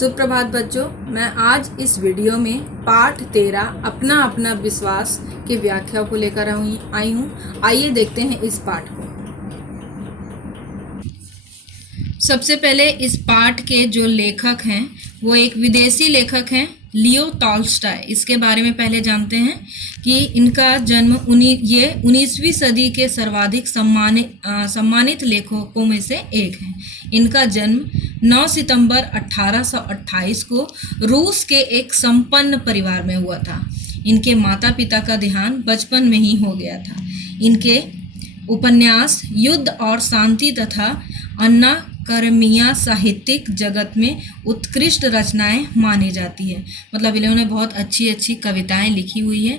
सुप्रभात बच्चों, मैं आज इस वीडियो में पाठ 13 अपना अपना विश्वास की व्याख्या को लेकर आई हूँ। आइए देखते हैं इस पाठ को। सबसे पहले इस पाठ के जो लेखक हैं वो एक विदेशी लेखक हैं, लियो टॉल्स्टॉय। इसके बारे में पहले जानते हैं कि इनका जन्म 19वीं सदी के सर्वाधिक सम्मानित लेखकों में से एक हैं। इनका जन्म 9 सितंबर 1828 को रूस के एक संपन्न परिवार में हुआ था। इनके माता पिता का देहांत बचपन में ही हो गया था। इनके उपन्यास युद्ध और शांति तथा अन्ना कर्मिया साहित्यिक जगत में उत्कृष्ट रचनाएं मानी जाती है। मतलब इन्होंने बहुत अच्छी अच्छी कविताएं लिखी हुई है,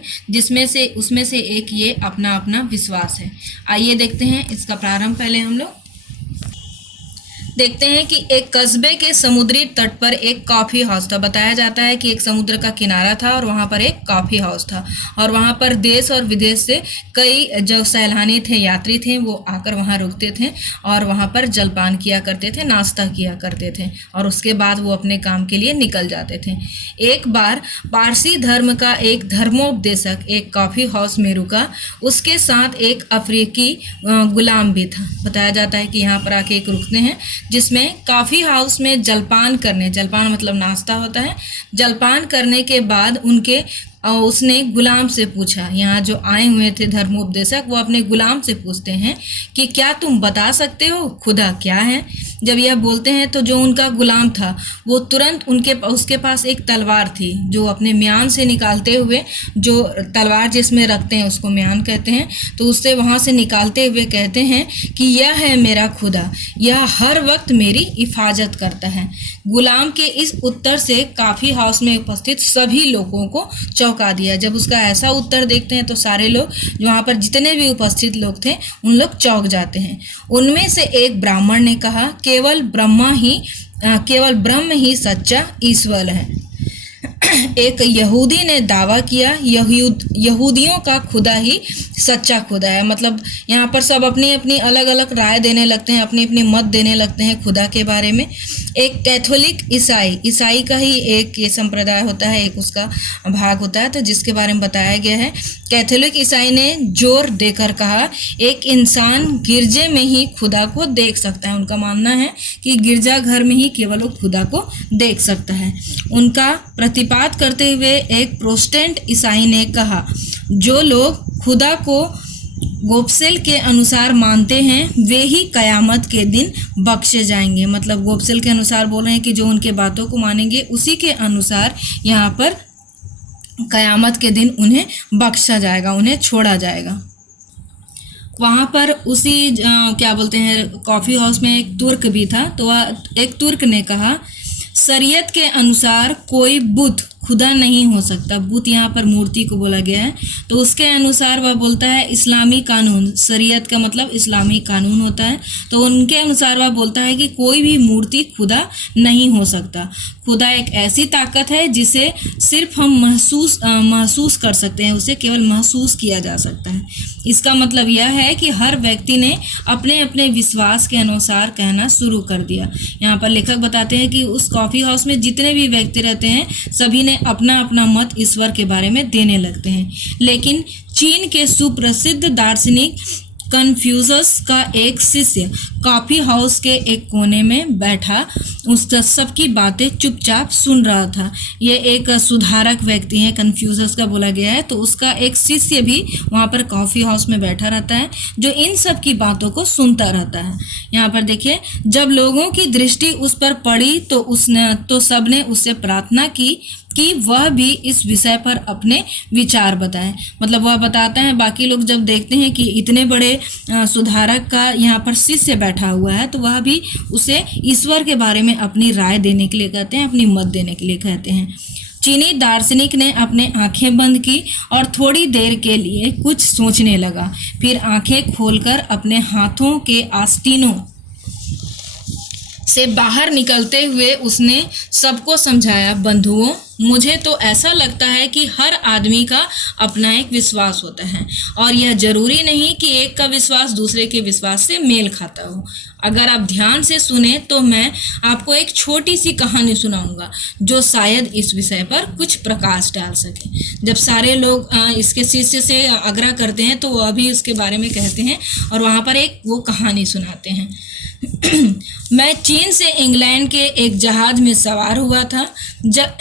उसमें से एक ये अपना अपना विश्वास है। आइए देखते हैं इसका प्रारंभ। पहले हम लोग देखते हैं कि एक कस्बे के समुद्री तट पर एक कॉफ़ी हाउस था। बताया जाता है कि एक समुद्र का किनारा था और वहाँ पर एक कॉफ़ी हाउस था और वहाँ पर देश और विदेश से कई जो सैलानी थे, यात्री थे, वो आकर वहाँ रुकते थे और वहाँ पर जलपान किया करते थे, नाश्ता किया करते थे और उसके बाद वो अपने काम के लिए निकल जाते थे। एक बार पारसी धर्म का एक धर्मोपदेशक एक कॉफ़ी हाउस में रुका। उसके साथ एक अफ्रीकी गुलाम भी था। बताया जाता है कि यहाँ पर आके एक रुकते हैं जिसमें कॉफ़ी हाउस में जलपान मतलब नाश्ता होता है। जलपान करने के बाद उसने गुलाम से पूछा, यहाँ जो आए हुए थे धर्मोपदेशक, वो अपने गुलाम से पूछते हैं कि क्या तुम बता सकते हो खुदा क्या है। जब यह बोलते हैं तो जो उनका गुलाम था वो तुरंत उसके पास एक तलवार थी, जो अपने म्यान से निकालते हुए, जो तलवार जिसमें रखते हैं उसको म्यान कहते हैं, तो उससे वहाँ से निकालते हुए कहते हैं कि यह है मेरा खुदा, यह हर वक्त मेरी हिफाजत करता है। गुलाम के इस उत्तर से कॉफ़ी हाउस में उपस्थित सभी लोगों को चौंका दिया। जब उसका ऐसा उत्तर देखते हैं तो सारे लोग, वहाँ पर जितने भी उपस्थित लोग थे, उन लोग चौंक जाते हैं। उनमें से एक ब्राह्मण ने कहा, केवल ब्रह्म ही सच्चा ईश्वर है। एक यहूदी ने दावा किया, यहूदियों का खुदा ही सच्चा खुदा है। मतलब यहाँ पर सब अपनी अपनी अलग अलग राय देने लगते हैं, अपनी अपनी मत देने लगते हैं खुदा के बारे में। एक कैथोलिक ईसाई का ही एक ये संप्रदाय होता है, एक उसका भाग होता है, तो जिसके बारे में बताया गया है। कैथोलिक ईसाई ने जोर देकर कहा, एक इंसान गिरजे में ही खुदा को देख सकता है। उनका मानना है कि गिरजाघर में ही केवल वो खुदा को देख सकता है। उनका प्रतिपाद करते हुए एक प्रोटेस्टेंट ईसाई ने कहा, जो लोग खुदा को गोस्पेल के अनुसार मानते हैं वे ही कयामत के दिन बख्शे जाएंगे। मतलब गोस्पेल के अनुसार बोल रहे हैं कि जो उनके बातों को मानेंगे उसी के अनुसार यहाँ पर कयामत के दिन उन्हें बख्शा जाएगा, उन्हें छोड़ा जाएगा। वहाँ पर उसी कॉफ़ी हाउस में एक तुर्क भी था। तो वह एक तुर्क ने कहा, शरीयत के अनुसार कोई बुत खुदा नहीं हो सकता। बुत यहाँ पर मूर्ति को बोला गया है। तो उसके अनुसार वह बोलता है इस्लामी कानून, शरीयत का मतलब इस्लामी कानून होता है। तो उनके अनुसार वह बोलता है कि कोई भी मूर्ति खुदा नहीं हो सकता। खुदा एक ऐसी ताकत है जिसे सिर्फ हम महसूस कर सकते हैं, उसे केवल महसूस किया जा सकता है। इसका मतलब यह है कि हर व्यक्ति ने अपने अपने विश्वास के अनुसार कहना शुरू कर दिया। यहाँ पर लेखक बताते हैं कि उस कॉफ़ी हाउस में जितने भी व्यक्ति रहते हैं सभी ने अपना अपना मत ईश्वर के बारे में देने लगते हैं। लेकिन चीन के सुप्रसिद्ध दार्शनिक कन्फ्यूशस का एक शिष्य कॉफ़ी हाउस के एक कोने में बैठा उसका सबकी बातें चुपचाप सुन रहा था। ये एक सुधारक व्यक्ति है, कन्फ्यूशस का बोला गया है। तो उसका एक शिष्य भी वहाँ पर कॉफ़ी हाउस में बैठा रहता है, जो इन सब की बातों को सुनता रहता है। यहाँ पर देखिए, जब लोगों की दृष्टि उस पर पड़ी तो सबने उससे प्रार्थना की कि वह भी इस विषय पर अपने विचार बताएं। मतलब वह बताता है, बाकी लोग जब देखते हैं कि इतने बड़े सुधारक का यहाँ पर शिष्य बैठा हुआ है, तो वह भी उसे ईश्वर के बारे में अपनी राय देने के लिए कहते हैं, अपनी मत देने के लिए कहते हैं। चीनी दार्शनिक ने अपने आंखें बंद की और थोड़ी देर के लिए कुछ सोचने लगा। फिर आंखें खोलकर अपने हाथों के आस्तीनों से बाहर निकलते हुए उसने सबको समझाया, बंधुओं, मुझे तो ऐसा लगता है कि हर आदमी का अपना एक विश्वास होता है और यह जरूरी नहीं कि एक का विश्वास दूसरे के विश्वास से मेल खाता हो। अगर आप ध्यान से सुने तो मैं आपको एक छोटी सी कहानी सुनाऊंगा जो शायद इस विषय पर कुछ प्रकाश डाल सके। जब सारे लोग इसके शिष्य से आग्रह करते हैं तो वो अभी उसके बारे में कहते हैं और वहाँ पर एक वो कहानी सुनाते हैं। मैं चीन से इंग्लैंड के एक जहाज में सवार हुआ था।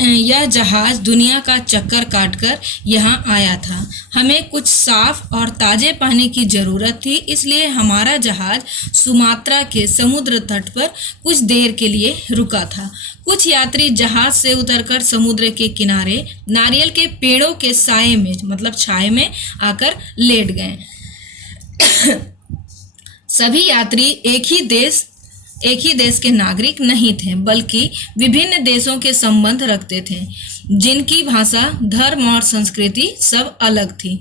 यह जहाज दुनिया का चक्कर काटकर यहाँ आया था। हमें कुछ साफ और ताजे पानी की ज़रूरत थी, इसलिए हमारा जहाज सुमात्रा के समुद्र तट पर कुछ देर के लिए रुका था। कुछ यात्री जहाज से उतरकर समुद्र के किनारे नारियल के पेड़ों के साए में मतलब छाए में आकर लेट गए। सभी यात्री एक ही देश के नागरिक नहीं थे, बल्कि विभिन्न देशों के संबंध रखते थे, जिनकी भाषा, धर्म और संस्कृति सब अलग थी।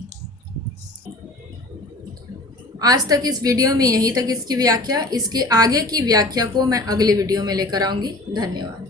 आज तक इस वीडियो में यहीं तक इसकी व्याख्या। इसके आगे की व्याख्या को मैं अगले वीडियो में लेकर आऊंगी। धन्यवाद।